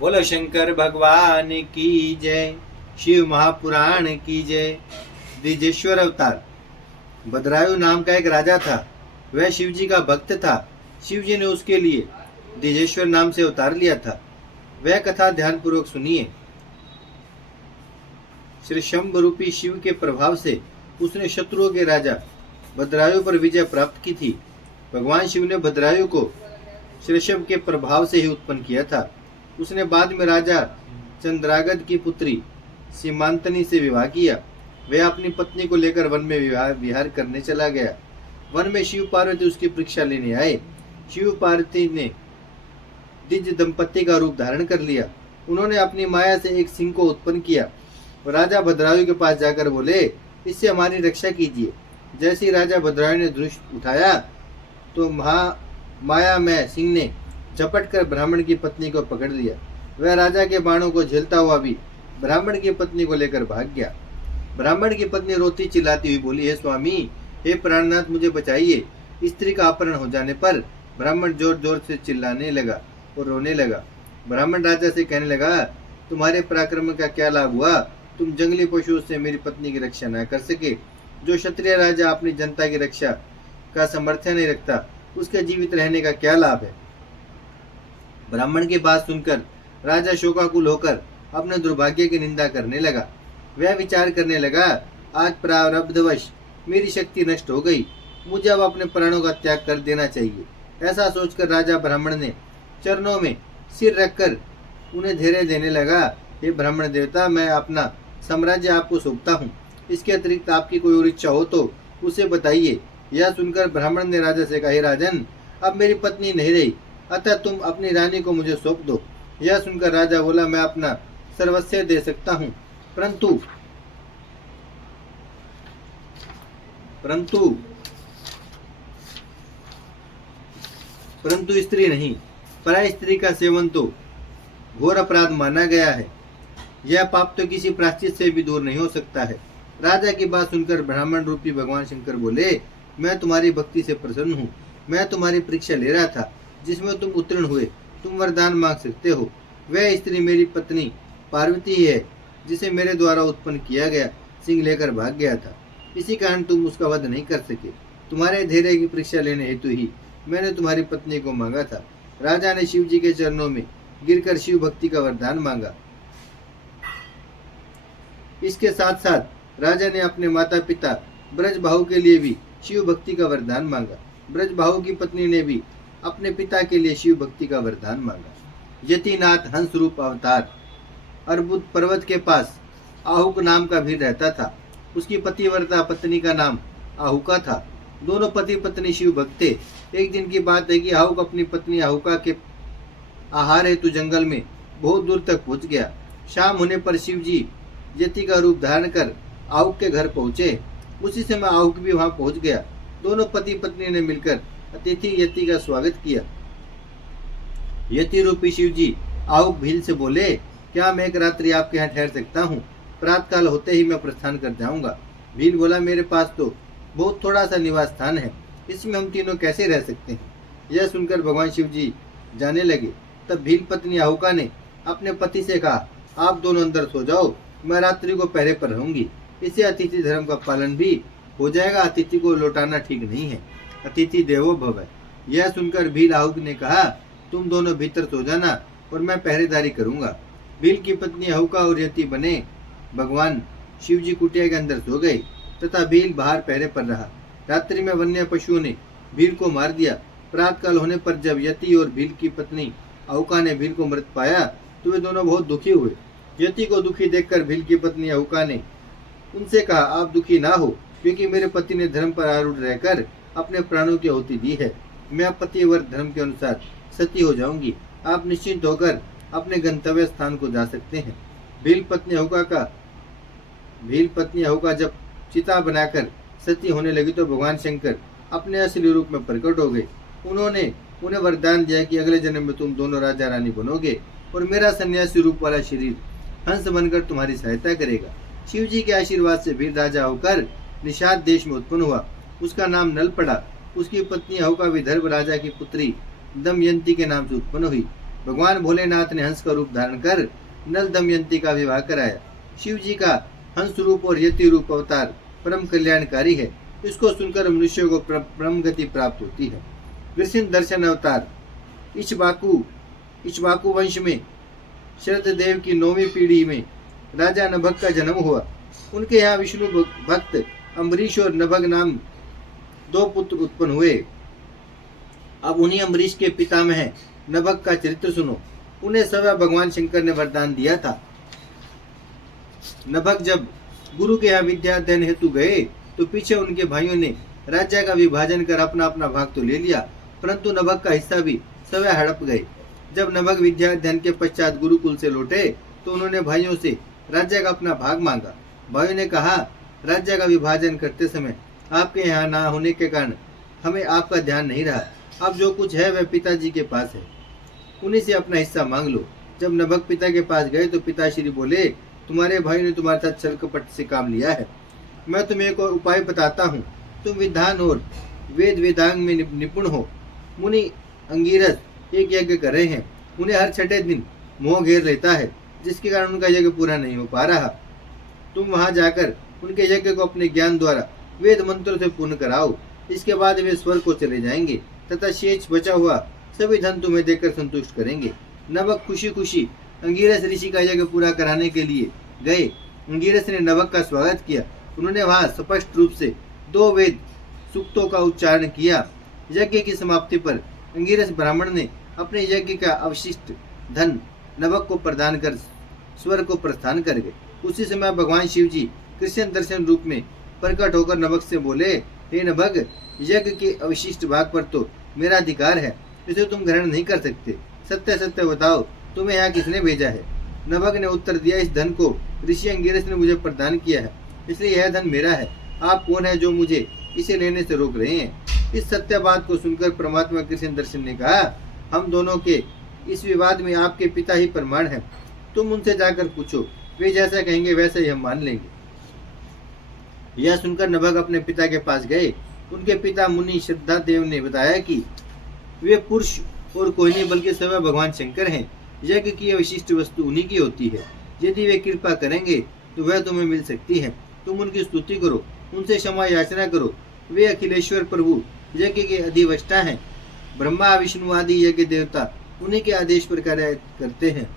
बोलो शंकर भगवान की जय। शिव महापुराण की जय। द्विजेश्वर अवतार। भद्रायु नाम का एक राजा था। वह शिव जी का भक्त था। शिव जी ने उसके लिए द्विजेश्वर नाम से अवतार लिया था। वह कथा ध्यानपूर्वक सुनिए। श्री शंभ रूपी शिव के प्रभाव से उसने शत्रुओं के राजा भद्रायु पर विजय प्राप्त की थी। भगवान शिव ने भद्रायु को श्री शंभ के प्रभाव से ही उत्पन्न किया था। उसने बाद में राजा चंद्रागद की पुत्री सीमांतनी से विवाह किया। वह अपनी पत्नी को लेकर वन में विहार करने चला गया। वन में शिव पार्वती उसकी परीक्षा लेने आए। शिव पार्वती ने द्विज दंपति का रूप धारण कर लिया। उन्होंने अपनी माया से एक सिंह को उत्पन्न किया और राजा भद्रायु के पास जाकर बोले, इससे हमारी रक्षा कीजिए। जैसे ही राजा भद्रायु ने धनुष उठाया तो माया में सिंह ने झपट कर ब्राह्मण की पत्नी को पकड़ लिया। वह राजा के बाणों को झेलता हुआ भी ब्राह्मण की पत्नी को लेकर भाग गया। ब्राह्मण की पत्नी रोती चिल्लाती हुई बोली, हे स्वामी, हे प्राणनाथ, मुझे बचाइए। स्त्री का अपहरण हो जाने पर ब्राह्मण जोर जोर से चिल्लाने लगा और रोने लगा। ब्राह्मण राजा से कहने लगा, तुम्हारे पराक्रम का क्या लाभ हुआ? तुम जंगली पशुओं से मेरी पत्नी की रक्षा न कर सके। जो क्षत्रिय राजा अपनी जनता की रक्षा का सामर्थ्य नहीं रखता, उसके जीवित रहने का क्या लाभ है? ब्राह्मण की बात सुनकर राजा शोकाकुल होकर अपने दुर्भाग्य की निंदा करने लगा। वह विचार करने लगा, आज प्रारब्धवश मेरी शक्ति नष्ट हो गई, मुझे अब अपने प्राणों का त्याग कर देना चाहिए। ऐसा सोचकर राजा ब्राह्मण ने चरणों में सिर रखकर उन्हें धैर्य देने लगा। हे ब्राह्मण देवता, मैं अपना साम्राज्य आपको सौंपता हूँ। इसके अतिरिक्त आपकी कोई और इच्छा हो तो उसे बताइए। यह सुनकर ब्राह्मण ने राजा से कहा, हे राजन, अब मेरी पत्नी नहीं रही, अतः तुम अपनी रानी को मुझे सौंप दो। यह सुनकर राजा बोला, मैं अपना सर्वस्व दे सकता हूँ, परंतु परंतु परंतु स्त्री नहीं। पराई स्त्री का सेवन तो घोर अपराध माना गया है। यह पाप तो किसी प्रायश्चित से भी दूर नहीं हो सकता है। राजा की बात सुनकर ब्राह्मण रूपी भगवान शंकर बोले, मैं तुम्हारी भक्ति से प्रसन्न हूँ। मैं तुम्हारी परीक्षा ले रहा था, जिसमें तुम उत्तीर्ण हुए। तुम वरदान मांग सकते हो। वह स्त्री मेरी पत्नी पार्वती ही है, जिसे मेरे द्वारा उत्पन्न किया गया सिंह लेकर भाग गया था। इसी कारण तुम उसका वध नहीं कर सके। तुम्हारे धैर्य की परीक्षा लेने हेतु ही मैंने तुम्हारी पत्नी को मांगा था। राजा ने शिव जी के चरणों में गिरकर शिव भक्ति का वरदान मांगा। इसके साथ साथ राजा ने अपने माता पिता ब्रजबाहु के लिए भी शिव भक्ति का वरदान मांगा। ब्रजबाहु की पत्नी ने भी अपने पिता के लिए शिव भक्ति का वरदान मांगा। यतिनाथ हंस रूप अवतार। अर्बुद पर्वत के पास आहुक नाम का भील रहता था। उसकी पतिव्रता पत्नी का नाम आहुका था। दोनों पति पत्नी शिव भक्त थे। एक दिन की बात है कि आहुक अपनी पत्नी आहुका के आहार हेतु जंगल में बहुत दूर तक पहुंच गया। शाम होने पर शिव जी यति का रूप धारण कर आहुक के घर पहुंचे। उसी समय आहुक भी वहां पहुंच गया। दोनों पति पत्नी ने मिलकर अतिथि यति का स्वागत किया। यति रूपी शिव जी आहुक भील से बोले, क्या मैं एक रात्रि आपके यहाँ ठहर सकता हूँ? प्रातःकाल होते ही मैं प्रस्थान कर जाऊंगा। भील बोला, मेरे पास तो बहुत थोड़ा सा निवास स्थान है, इसमें हम तीनों कैसे रह सकते हैं? यह सुनकर भगवान शिव जी जाने लगे। तब भील पत्नी आहुका ने अपने पति से कहा, आप दोनों अंदर सो जाओ, मैं रात्रि को पहरे पर रहूंगी। इससे अतिथि धर्म का पालन भी हो जाएगा। अतिथि को लौटाना ठीक नहीं है। अतिथि देवो भव। यह सुनकर भील आहुक ने कहा, तुम दोनों भीतर सो जाना और मैं पहरेदारी करूंगा। भील की पत्नी आहुका और यति बने भगवान शिव जी कुटिया के अंदर सो गए तथा भील बाहर पहरे पर रहा। रात्रि में वन्य पशुओं ने भील को मार दिया। प्रातःकाल होने पर जब यति और भील की पत्नी आहुका ने भील को मृत पाया तो वे दोनों बहुत दुखी हुए। यति को दुखी देखकर भील की पत्नी आहुका ने उनसे कहा, आप दुखी ना हो, क्योंकि मेरे पति ने धर्म पर आरूढ़ रहकर अपने प्राणों की आहुति दी है। मैं पतिव्रत धर्म के अनुसार सती हो जाऊंगी। आप निश्चिंत होकर अपने गंतव्य स्थान को जा सकते हैं। भील पत्नी आहुका जब चिता बनाकर सती होने लगी तो भगवान शंकर अपने असली रूप में प्रकट हो गए। उन्होंने उन्हें वरदान दिया कि अगले जन्म में तुम दोनों राजा रानी बनोगे और मेरा सन्यासी रूप वाला शरीर हंस बनकर तुम्हारी सहायता करेगा। शिव जी के आशीर्वाद से भील राजा होकर निषाद देश में उत्पन्न हुआ। उसका नाम नल पड़ा। उसकी पत्नी आहुका विदर्भ राजा की पुत्री दमयंती के नाम से उत्पन्न हुई। भगवान भोलेनाथ ने हंस का रूप धारण कर नल दमयंती का विवाह कराया। शिव जी का हंस रूप और यति रूप अवतार परम कल्याणकारी है। इसको सुनकर मनुष्यों को परम गति प्राप्त होती है। कृष्ण दर्शन अवतार इक्ष्वाकु वंश में शरद देव की 9वीं पीढ़ी में राजा नभग का जन्म हुआ। उनके यहाँ विष्णु भक्त अम्बरीश और नभग नाम 2 पुत्र उत्पन्न हुए। अब उन्हीं अम्बरीश के पितामह नभग का चरित्र सुनो। उन्हें स्वयं भगवान शंकर ने वरदान दिया था। नभग जब गुरु के यहाँ विद्या अध्ययन हेतु गए तो पीछे उनके भाइयों ने राज्य का विभाजन कर अपना अपना भाग तो ले लिया, परंतु नभग का हिस्सा भी स्वयं हड़प गए। जब नभग विद्या अध्ययन के पश्चात गुरुकुल से लौटे तो उन्होंने भाइयों से राज्य का अपना भाग मांगा। भाइयों ने कहा, राज्य का विभाजन करते समय आपके यहाँ ना होने के कारण हमें आपका ध्यान नहीं रहा। अब जो कुछ है वह पिताजी के पास है, उन्हीं से अपना हिस्सा मांग लो। जब नभग पिता के पास गए तो पिताश्री बोले, तुम्हारे भाई ने तुम्हारे साथ छल कपट से काम लिया है। मैं तुम्हें एक उपाय बताता हूँ। तुम विधान और वेद वेदांग में निपुण हो। मुनि अंगिरस एक यज्ञ कर रहे हैं। उन्हें हर 6ठे दिन मोह घेर लेता है, जिसके कारण उनका यज्ञ पूरा नहीं हो पा रहा। तुम वहां जाकर उनके यज्ञ को अपने ज्ञान द्वारा वेद मंत्रों से पूर्ण कराओ। इसके बाद वे स्वर्ग को चले जाएंगे तथा शेष बचा हुआ सभी धन तुम्हें देकर संतुष्ट करेंगे। नभग खुशी खुशी अंगिरस ऋषि का यज्ञ पूरा कराने के लिए गए। अंगिरस ने नभग का स्वागत किया। उन्होंने वहां स्पष्ट रूप से 2 वेद सूक्तों का उच्चारण किया। यज्ञ की समाप्ति पर अंगिरस ब्राह्मण ने अपने यज्ञ का अवशिष्ट धन नभग को प्रदान कर स्वर्ग को प्रस्थान कर गए। उसी समय भगवान शिव जी कृष्ण दर्शन रूप में प्रकट होकर नभग से बोले, हे नभग, यज्ञ के अवशिष्ट भाग पर तो मेरा अधिकार है, इसे तुम ग्रहण नहीं कर सकते। सत्य सत्य बताओ, तुम्हें यहाँ किसने भेजा है? नभग ने उत्तर दिया, इस धन को ऋषि अंगिरस ने मुझे प्रदान किया है, इसलिए यह धन मेरा है। आप कौन है जो मुझे इसे लेने से रोक रहे हैं? इस सत्य बात को सुनकर परमात्मा कृष्ण दर्शन ने कहा, हम दोनों के इस विवाद में आपके पिता ही प्रमाण है। तुम उनसे जाकर पूछो, वे जैसा कहेंगे वैसे ही हम मान लेंगे। यह सुनकर नभग अपने पिता के पास गए। उनके पिता मुनि श्रद्धा देव ने बताया कि वे पुरुष और कोई नहीं बल्कि स्वयं भगवान शंकर हैं। यज्ञ की विशिष्ट वस्तु उन्हीं की होती है। यदि वे कृपा करेंगे तो वह तुम्हें मिल सकती है। तुम उनकी स्तुति करो, उनसे क्षमा याचना करो। वे अखिलेश्वर प्रभु यज्ञ के अधिवक्ता हैं। ब्रह्मा विष्णु आदि यज्ञ देवता उन्हीं के आदेश पर कार्य करते हैं।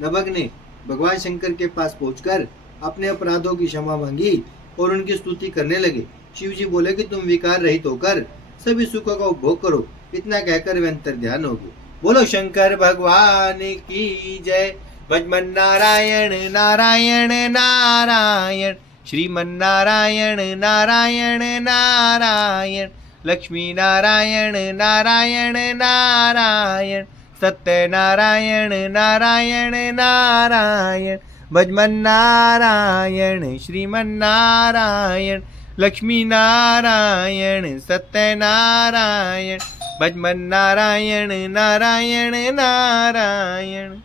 नभग ने भगवान शंकर के पास पहुंचकर अपने अपराधों की क्षमा मांगी और उनकी स्तुति करने लगे। शिव जी बोले कि तुम विकार रहित होकर सभी सुखों का उपभोग करो। इतना कहकर वे अंतर ध्यान हो गए। बोलो शंकर भगवान की जय। भजमन नारायण नारायण नारायण, श्रीमन नारायण नारायण नारायण, लक्ष्मी नारायण नारायण नारायण, सत्य नारायण नारायण नारायण, भजमन नारायण श्रीमन नारायण, लक्ष्मी नारायण सत्य नारायण, भजमन नारायण नारायण नारायण,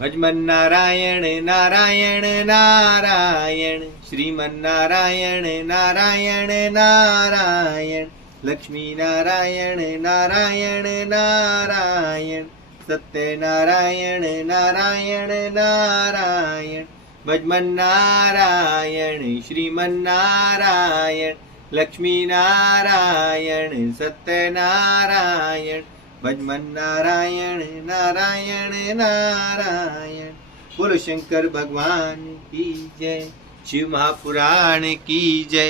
भजमन नारायण नारायण नारायण, श्रीमन नारायण नारायण नारायण, लक्ष्मी नारायण नारायण नारायण, सत्य नारायण नारायण नारायण, भजमन नारायण श्रीमन नारायण, लक्ष्मी नारायण सत्य नारायण, भजमन नारायण नारायण नारायण। बोलो शंकर भगवान की जय। शिव महापुराण की जय।